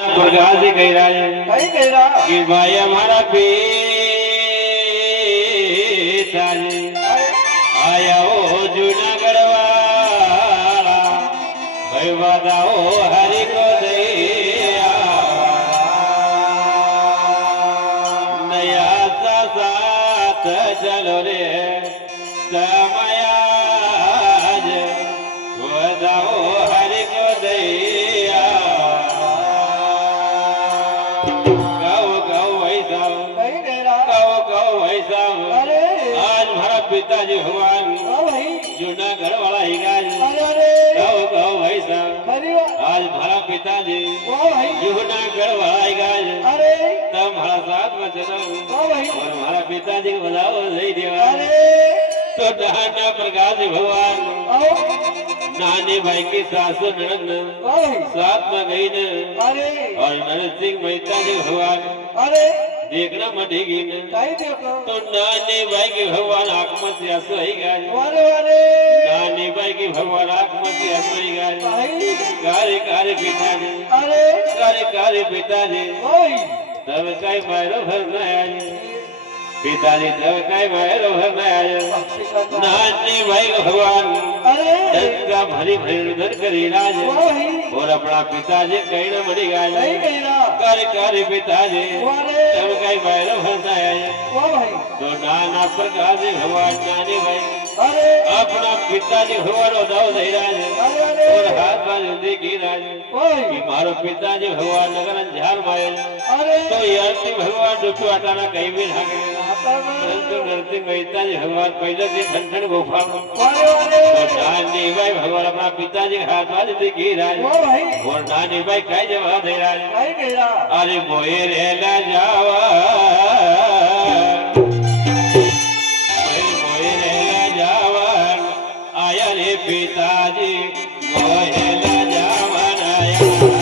प्रकाश कह रहा है कि भाई हमारा पिताजी आया हो जूनागढ़ वाला भाई बताओ हरि को दया नया सा साथ चलो रे समयाज बताओ हरि को दया पिताजी हुआ जूनागढ़ वाला ही गाज कहो भाई साहब आज हमारा पिताजी जूनागढ़ वाला ही गाज तब हमारा साथ में चलो और हमारा पिताजी को बताओ नहीं देवा तो नाना प्रकाश भगवान नानी भाई की सासु ननद साथ में गई न और नरसिंह मेहता जी भगवान देखना मटेगी न तो नानी भाई की भगवान आंख में से आंसू आई गाय नानी भाई की भगवान आंख में से आंसू आई गाय कार्य पिताजी कार्य पिताजी तब कई मायरो भर न आए पिताजी तब कई मायरो भर न आए नानी भाई भगवान का भरी भरी उधर करी राज और अपना पिताजी कहीं न मरी गाय कार्य पिताजी तब कई मायरो भर न आए तो नाना प्रकार भगवान नानी भाई अपना पिताजी भगवान उदाव दे राज और हाथ बाजू की राज कि मारो पिताजी भगवान नगर झार माये तो यारती भगवान दुखु हटाना कहीं भी ना गए परंतु नरसिंह मेहता जी भगवान पहले से ठंडन गुफा में नानी भाई भगवान अपना पिताजी हाथ बाजू की राज और नानी भाई कई जवाब दे राज अरे मोए रेला जावा पिताजी मोहेला जावन आया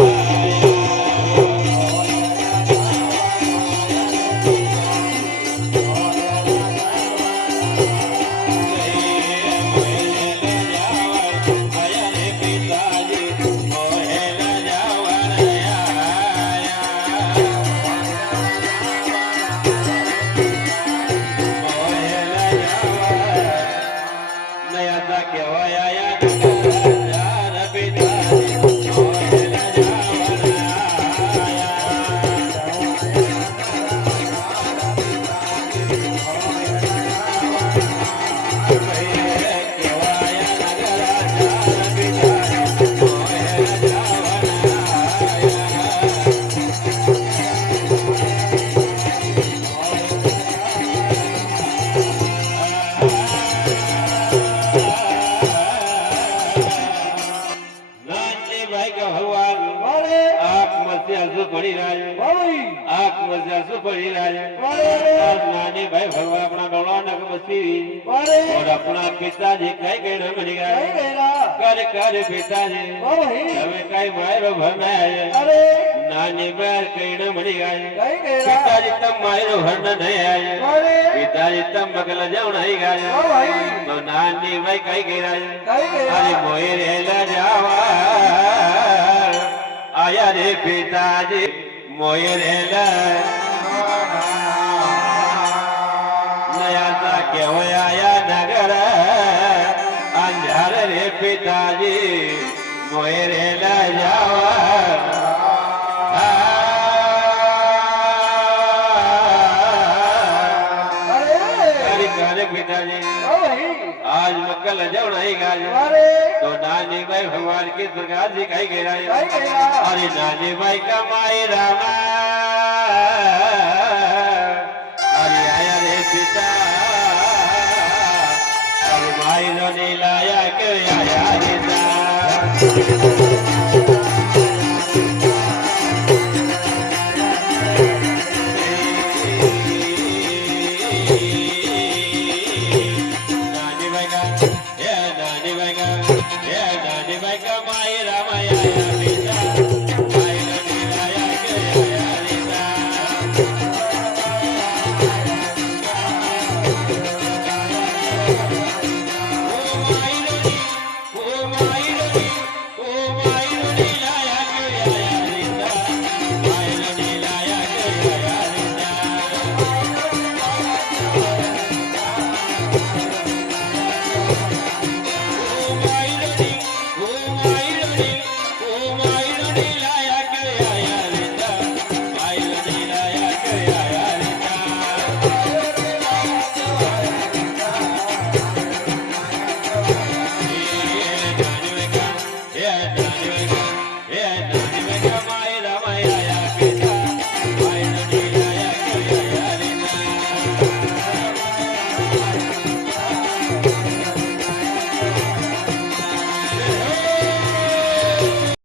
नानी भाई भगवान अपना डोला नक बसी और अपना पिताजी कई गए मरी गए कर पिताजी हमें कई मायरो भर में आए नानी बैर कई न मरी गए पिताजी तब मायरो भर नहीं आए पिताजी तब मगल जाओ नहीं गए तो नानी भाई कई गए अरे मोए रेला जावा आया रे पिताजी मोए रेला के आया नगर अंजार रे पिताजी मोए रेला जावा पिताजी आज मक्कल जाओ नहीं गाज तो नानी भाई भगवान की दुर्गा जी कही गया अरे नानी भाई का माई रामा अरे आया रे पिता नीला